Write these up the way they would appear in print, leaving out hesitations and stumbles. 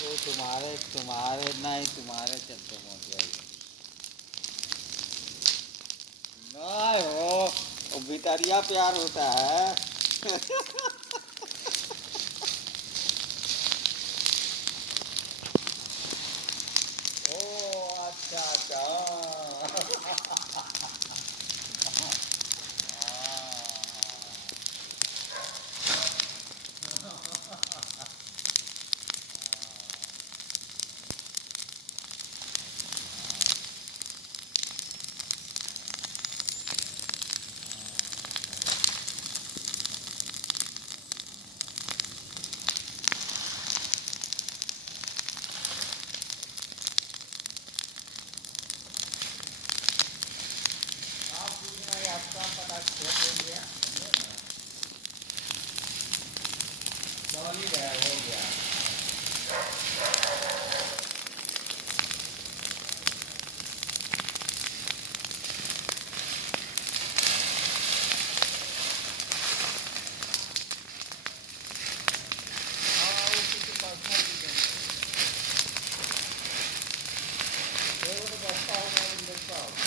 वो तुम्हारे तुम्हारे नहीं, तुम्हारे चलते पहुँच जाएगी। नहीं वो भितरिया प्यार होता है। ओ अच्छा अच्छा। आप पूछना है आपका पता खेत हो गया, सॉलिड है, हो गया। हाँ वो किसी पर्सनल चीज़ है, वो तो बचता होगा, वो देखता होगा।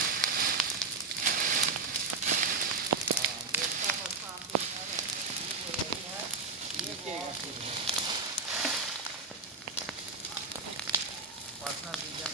हाँ देखता बचता आपको बता रहे हैं, ये वो यही है, ये वो पर्सनल रीजन।